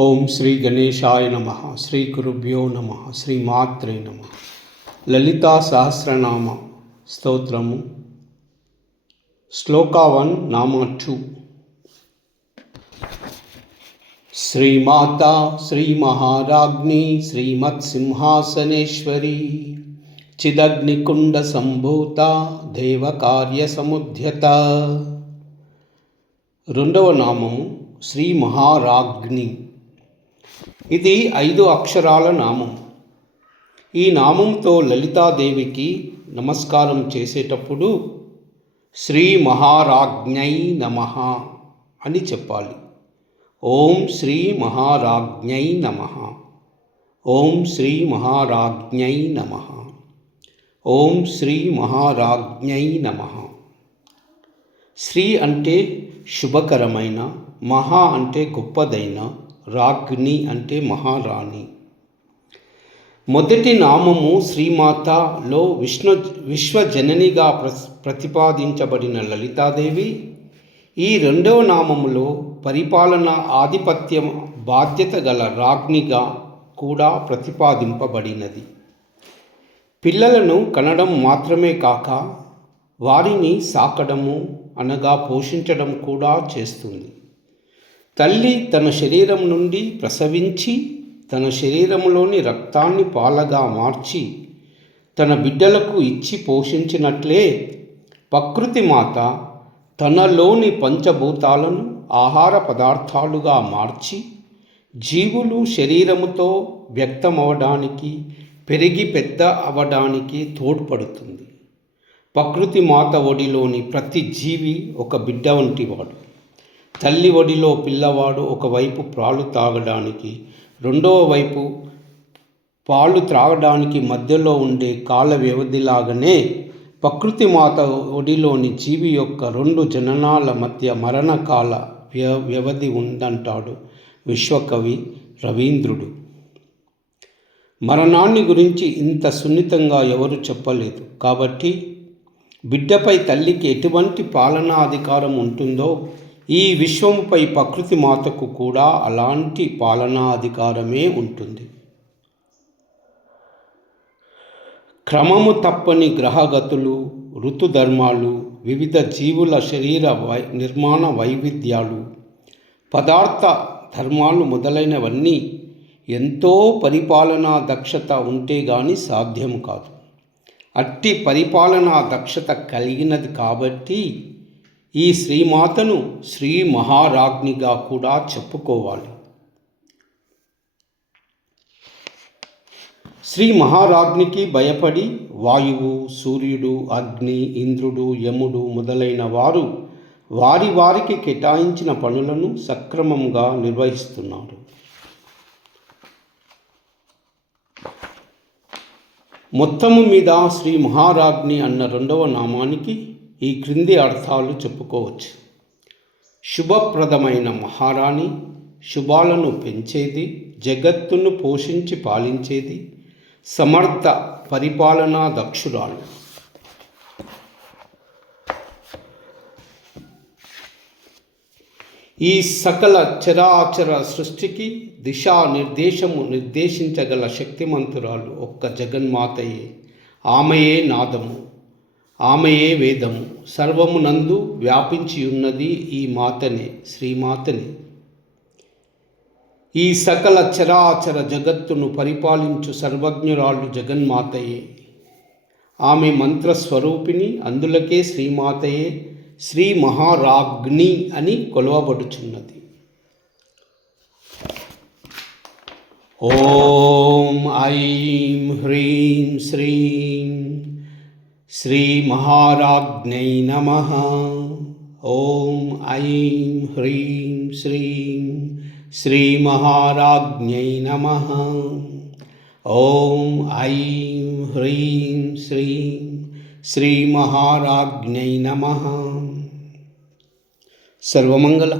ఓం శ్రీ గణేశాయ నమః. శ్రీ గురుభ్యో నమః. శ్రీ మాత్రే నమః. లలితా సహస్రనామ స్తోత్రము శ్లోక 1 నామ 2. శ్రీమాతా శ్రీ మహారాజ్ఞి శ్రీమత్సింహాసనేశ్వరి చిదగ్నికుండ సంభూత దేవకార్య సముద్యత. రెండవ నామము శ్రీ మహారాజ్ఞి. ఇది 5 అక్షరాల నామం. ఈ నామంతో లలితాదేవికి నమస్కారం చేసేటప్పుడు శ్రీ మహారాజ్ఞై నమః అని చెప్పాలి. ఓం శ్రీ మహారాజ్ఞై నమః. ఓం శ్రీ మహారాజ్ఞై నమః. ఓం శ్రీ మహారాజ్ఞై నమః. శ్రీ అంటే శుభకరమైన, మహా అంటే గొప్పదైన, రాజ్ఞి అంటే మహారాణి. మొదటి నామము శ్రీమాతలో విశ్వజననిగా ప్రతిపాదించబడిన లలితాదేవి. ఈ రెండవ నామములో పరిపాలన, ఆధిపత్యం, బాధ్యత గల రాజ్ఞిగా కూడా ప్రతిపాదింపబడినది. పిల్లలను కనడం మాత్రమే కాక వారిని సాకడము అనగా పోషించడం కూడా చేస్తుంది. తల్లి తన శరీరం నుండి ప్రసవించి తన శరీరంలోని రక్తాన్ని పాలగా మార్చి తన బిడ్డలకు ఇచ్చి పోషించినట్లే ప్రకృతి మాత తనలోని పంచభూతాలను ఆహార పదార్థాలుగా మార్చి జీవులు శరీరముతో వ్యక్తమవడానికి, పెరిగి పెద్ద అవడానికి తోడ్పడుతుంది. ప్రకృతి మాత ఒడిలోని ప్రతి జీవి ఒక బిడ్డ వంటివాడు. తల్లి ఒడిలో పిల్లవాడు ఒకవైపు పాలు తాగడానికి, రెండవ వైపు పాలు త్రాగడానికి మధ్యలో ఉండే కాల వ్యవధిలాగానే ప్రకృతి మాత ఒడిలోని జీవి యొక్క 2 జననాల మధ్య మరణకాల వ్యవధి ఉందంటాడు విశ్వకవి రవీంద్రుడు. మరణాన్ని గురించి ఇంత సున్నితంగా ఎవరు చెప్పలేదు. కాబట్టి బిడ్డపై తల్లికి ఎటువంటి పాలనా అధికారం ఉంటుందో ఈ విశ్వముపై ప్రకృతి మాతకు కూడా అలాంటి పాలనా అధికారమే ఉంటుంది. క్రమము తప్పని గ్రహగతులు, ఋతుధర్మాలు, వివిధ జీవుల శరీర నిర్మాణ వైవిధ్యాలు, పదార్థ ధర్మాలు మొదలైనవన్నీ ఎంతో పరిపాలనా దక్షత ఉంటే గాని సాధ్యం కాదు. అట్టి పరిపాలనా దక్షత కలిగినది కాబట్టి ఈ శ్రీమాతను శ్రీ మహారాజ్ఞిగా కూడా చెప్పుకోవాలి. శ్రీ మహారాజ్ఞికి భయపడి వాయువు, సూర్యుడు, అగ్ని, ఇంద్రుడు, యముడు మొదలైన వారు వారికి కేటాయించిన పనులను సక్రమంగా నిర్వహిస్తున్నారు. మొత్తము మీద శ్రీ మహారాజ్ఞి అన్న రెండవ నామానికి ఈ క్రింది అర్థాలు చెప్పుకోవచ్చు. శుభప్రదమైన మహారాణి, శుభాలను పెంచేది, జగత్తును పోషించి పాలించేది, సమర్థ పరిపాలనా దక్షురాలు. ఈ సకల చరాచర సృష్టికి నిర్దేశించగల శక్తిమంతురాలు ఒక్క జగన్మాతయే. ఆమెయే నాదము, ఆమెయే వేదము. సర్వమునందు వ్యాపించి ఉన్నది ఈ మాతనే, శ్రీమాతనే. ఈ సకల చరాచర జగత్తును పరిపాలించు సర్వజ్ఞురాలు జగన్మాతయే. ఆమె మంత్రస్వరూపిణి. అందులకే శ్రీమాతయే శ్రీ మహారాజ్ఞి అని కొలవబడుచున్నది. ఓం ఐం హ్రీం శ్రీం శ్రీ మహారాజ్ఞై నమః. ఓం ఐం హ్రీం శ్రీం శ్రీ మహారాజ్ఞై నమః. ఓం ఐం హ్రీం శ్రీం శ్రీ మహారాజ్ఞై నమః. సర్వమంగళ.